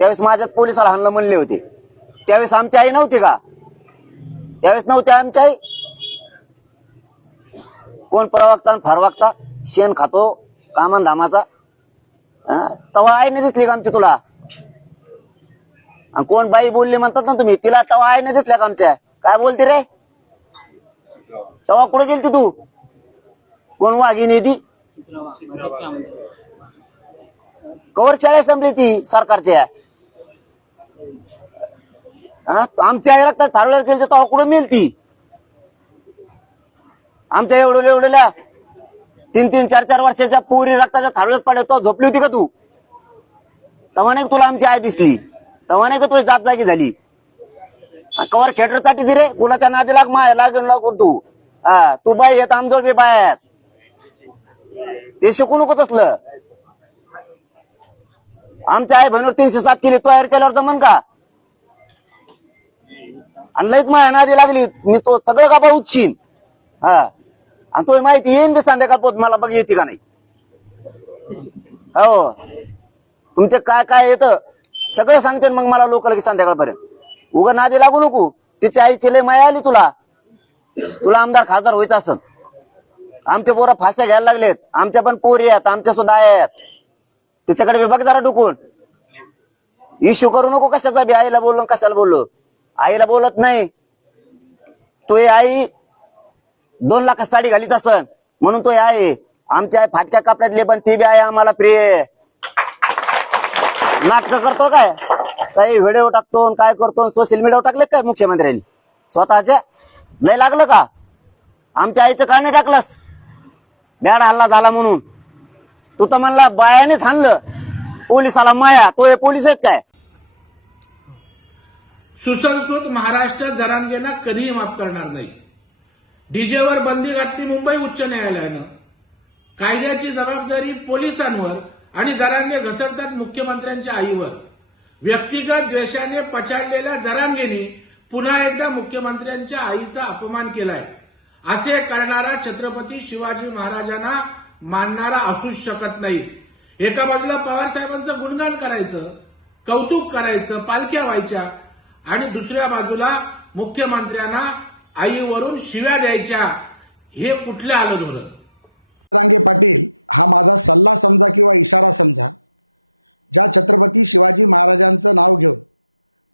त्यावेळेस माझ्यात पोलिसाला हाणलं म्हणले होते. त्यावेळेस आमची आई नव्हती का? त्यावेळेस नव्हती आमची आई. कोण प्रवक्ता फार फरवक्ता? शेण खातो कामान धामाचा. तवा आई नाही दिसली का आमची तुला? आणि कोण बाई बोलली म्हणतात ना तुम्ही तिला तवा आई नाही दिसल्या का आमच्या? काय बोलते रे? तवा कुठे गेलती तू? कोण वाघिणी ती कवर शाळा संपली ती सरकारच्या. आमच्या आई रक्तात थारवल्यात गेली तर कुठं मिळेल ती. आमच्या एवढं एवढ्या तीन तीन चार चार वर्षाच्या पोरी रक्ताच्या थारवल्यात पडल्या तो झोपली होती का तू? तेव्हा नाही तुला आमची आई दिसली? तेव्हा नाही का तुझी जात जागी झाली कवर खेटरसाठी दिरे रे. कुणाच्या नादी लाग माय लागेल लागून तू. हा तू बाई येत आमजोड बी बाय ते शिकू नको तसलं. आमच्या आई बहिणीवर तीनशे सात किलो तयार केल्यावर जमन का? आणि लईच माझ्या नादी लागली. मी तो सगळं का बा उचशीन? हा. आणि तो माहिती येईन बी संध्याकाळ पोत मला बघ येते का नाही. हो. तुमचे काय काय येतं सगळं सांगते मग मला लोक की संध्याकाळपर्यंत. उगा नादी लागू नको. तिच्या आईची लय माया आली तुला. तुला आमदार खासदार व्हायचं असं आमचे पोरं फाश्या घ्यायला लागलेत. आमच्या पण पोरी आहेत आमच्या सुद्धा आहेत. तिच्याकडे विभाग बघ जरा डुकून. इश्यू करू नको कशाचा बी आईला बोललो कशाला बोललो. आईला बोलत नाही. तो हे आई दोन लाख साडी घालीत असन. म्हणून तो हे आहे आमच्या आई फाटक्या कपड्यातले पण ती बी आहे आम्हाला प्रिय नाटक करतो काय? काही व्हिडिओ टाकतो आणि काय करतो सोशल मीडियावर टाकले काय मुख्यमंत्र्यांनी? स्वतःच्या लय लागलं का? आमच्या आईचं का नाही टाकलंस? बॅड हल्ला झाला म्हणून. तू तर म्हणला बायानेच हाणलं. पोलिसाला माया. तो हे पोलीस आहेत काय? सुसंस्कृत महाराष्ट्र जरांगेना कधीही माफ करणार नाही. डीजेवर बंदी घातली मुंबई उच्च न्यायालयानं. कायद्याची जबाबदारी पोलिसांवर आणि जरांगे घसरतात मुख्यमंत्र्यांच्या आईवर. व्यक्तिगत द्वेषाने पछाडलेल्या जरांगेनी पुन्हा एकदा मुख्यमंत्र्यांच्या आईचा अपमान केलाय. असे करणारा छत्रपती शिवाजी महाराजांना मानणारा असूच शकत नाही. एका बाजूला पवार साहेबांचं गुणगान करायचं कौतुक करायचं पालख्या व्हायच्या आणि दुसऱ्या बाजूला मुख्यमंत्र्यांना आईवरून शिव्या द्यायच्या. हे कुठलं आलं धोरण? रांगे पाटील हा माझा सल्ला समजा किंवा इशारा समजा. ज्या छत्रपती शिवाजी महाराजांचं नाव घेऊन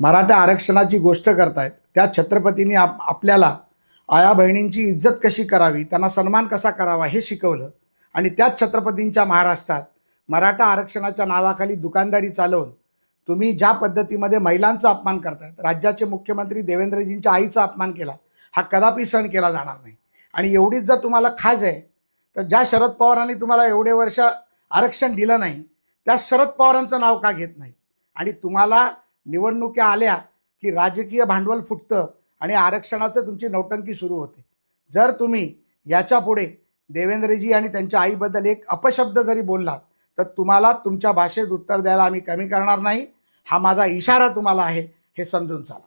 मराठा आरक्षणाची गोष्ट करतायत त्या छत्रपतींनी आप आपल्याला आया बहिणींची इज्जत कशी करावी त्यांना सन्मान कसा करावा हे शिकवलं. आणि त्याच छत्रपतींच्या महाराष्ट्रात मराठा आरक्षणाच्या नावाखाली दुकानदारी चालवून तुम्ही ज्या पद्धतीमध्ये महिलांचा अपमान करतायत राज्याचे मुख्यमंत्री देवेंद्रजींच्या आईचा अपमान केला हा कदापि सहन केला जाणार नाही. आणि एवढीच जर तुम्हाला खाज आहे तर ज्या शरद पवारांनी तुम्हाला एवढे वर्ष आरक्षण दिलं नाही त्या शरद पवारांचं नाव का घेत नाही? आणि तुम्हाला निवडणुक्या आल्या की राजकीय भांडवल फुटतं आणि आरक्षणाचं तुमची नौटंकी सुरू होते. जर तुम्ही याच्यापुढे देवेंद्रजी आणि त्यांच्या आईबद्दल एक अपशब्द जरी बोललात तर तुम्हाला तुमच्या भाषेत उत्तर द्यायला आम्ही कमी करणार नाही हा माझा इशारा तुम्हाला आहे हे समजून चाला.